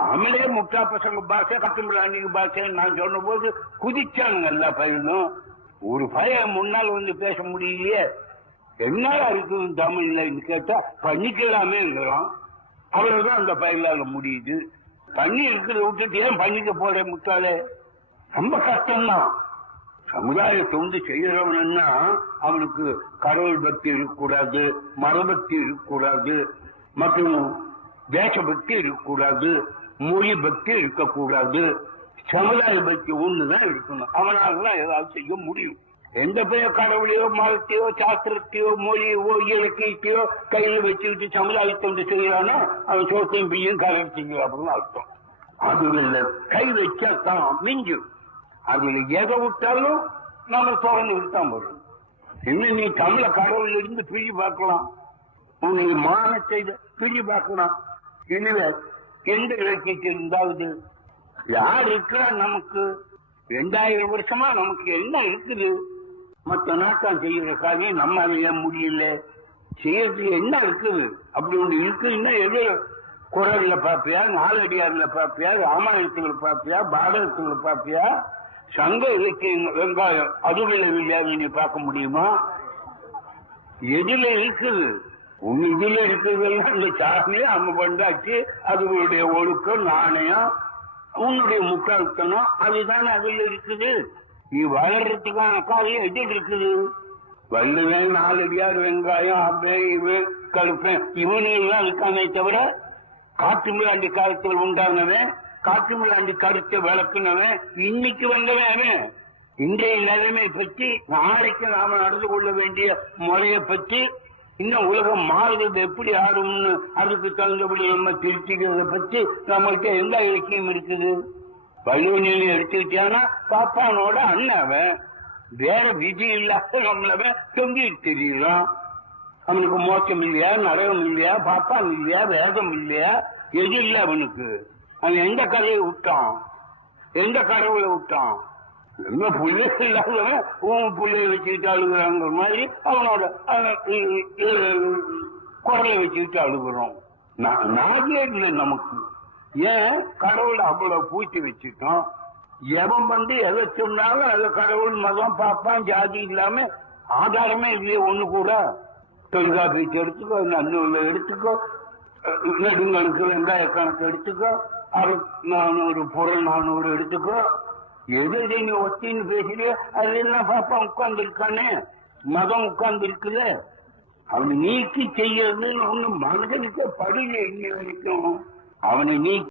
தமிழே முட்டா பசங்க பாஷை கட்டுமிழாண்டிங்க பாஷை நான் சொன்ன போது குதிச்சானுங்க எல்லா பயிலும். ஒரு பையன் முன்னால் வந்து பேச முடியலையே, என்னால இருக்குது தமிழ்ல கேட்டா பண்ணிக்கலாமேங்கிறோம். அவ்வளவுதான் அந்த பயிலால முடியுது. பண்ணி இருக்கிறத விட்டுட்டு ஏன் பண்ணிக்க போற முட்டாளே? ரொம்ப கஷ்டம்தான். சமுதாயத்தை வந்து செய்யறவனா அவனுக்கு கடவுள் பக்தி இருக்கக்கூடாது, மரபக்தி இருக்கக்கூடாது, மற்றும் தேசபக்தி இருக்கக்கூடாது, மொழி பக்தி இருக்கக்கூடாது, சமுதாய பக்தி ஒண்ணுதான் இருக்கணும். அவனாலதான் ஏதாவது செய்ய முடியும். எந்த பேர் கடவுளையோ மதத்தையோ சாஸ்திரத்தையோ மொழியோ இலக்கியத்தையோ கையில வச்சுக்கிட்டு சமுதாயத்தை வந்து செய்யறானோ அவன் சோத்தையும் பிய்யும் கலர் செய்யலாம் அப்படின்னு அர்த்தம். அதுல கை வச்சா தான் மிஞ்சும். அதுல எதை விட்டாலும் நம்ம தொடர்ந்து தான் வரும். இன்னும் நீ தமிழ கடவுள் இருந்து பிழி பார்க்கலாம், உன்னுடைய மானத்தை பிழி பார்க்கலாம். எனவே எந்த இலக்கியத்தில் இருந்தாவது யார் இருக்கிறா? நமக்கு 2000 வருஷமா நமக்கு என்ன இருக்குது? மற்ற நாட்டம் செய்யற காரியம் நம்ம ஏன் முடியல? செய்யறதுக்கு என்ன இருக்குது? அப்படி ஒன்று இருக்குன்னா எது குரல்ல பாப்பியா, நாலடியார்ல பாப்பியா, ராமாயணத்துல பாப்பியா, பாரதத்துல பாப்பியா, சங்க இலக்கிய வெங்காயம் அதுல நீ பார்க்க முடியுமா? எதுல இருக்குது? உன் இதுல இருக்கிறதெல்லாம் இந்த சாமி அம்ம பண்ணாச்சு, அதுகளுடைய ஒழுக்கம் நாணயம் உன்னுடைய முட்டாள்தனம் அதுதானே அதுல இருக்குது. நீ வளர்றதுக்கான காரியம் எது இருக்குது? வள்ளுவன், நாலடியார், வெங்காயம், அப்பேன், இவன் கருப்பேன் இவனுலாம் இருக்கானே தவிர காட்டு மிளாண்டி காலத்தில் உண்டானவன், காட்டு மிளாண்டி கருத்தை விளக்குனவன், இன்னைக்கு வந்தவன். இன்றைய நிலைமை பற்றி, நாளைக்கு நாம நடந்து கொள்ள வேண்டிய முறையை பற்றி, இன்னும் உலகம் மாறுறது எப்படி ஆறும்னு அதுக்கு தகுந்தபடி நம்ம திருத்திக்கிறத பற்றி நம்மகிட்ட எந்த இலக்கியம் இருக்குது? வள்ளுவனில் எடுத்துக்கிட்டானா பாப்பானோட அண்ணாவன் வேற விதி இல்லாத நம்மளவன் தொங்கிட்டு தெரியலாம். அவனுக்கு மோட்சம் இல்லையா, நரகம் இல்லையா, பாப்பான் இல்லையா, வேதம் இல்லையா, எது இல்லை அவனுக்கு. அவன் எந்த கதையை விட்டான்? எந்த கடவுளை விட்டான்? என்ன பிள்ளைகள் இல்லாதவன் உன் பிள்ளைய வச்சுக்கிட்டு அழுகுறாங்கிற மாதிரி அவனோட குரலை வச்சுக்கிட்டு அழுகுறோம். நாடே இல்லை நமக்கு. ஏன் கடவுளை அவ்வளவு பூச்சி வச்சுட்டோம்? எவன் வந்து எதை சொன்னாலும் அது கடவுள் மதம் பாப்பான் ஜாதி இல்லாம ஆதாரமே இல்லையே ஒண்ணு கூட. தொல்காப்பியத்தை எடுத்துக்கோ, நன்னூலை எடுத்துக்கோ, நெடுங்கணக்கு வெங்காய கணக்கு எடுத்துக்கோ, 400 புறல் 400 எடுத்துக்கோ. எது நீங்க ஒத்தின்னு பேசுறியோ அதெல்லாம் பாப்பா உட்கார்ந்து இருக்கானே, மதம் உட்கார்ந்து இருக்குல்ல. அவனை நீக்கி செய்யறது ஒண்ணு மனிதனுக்கு படியில இன்னி வரைக்கும் அவனை நீக்கி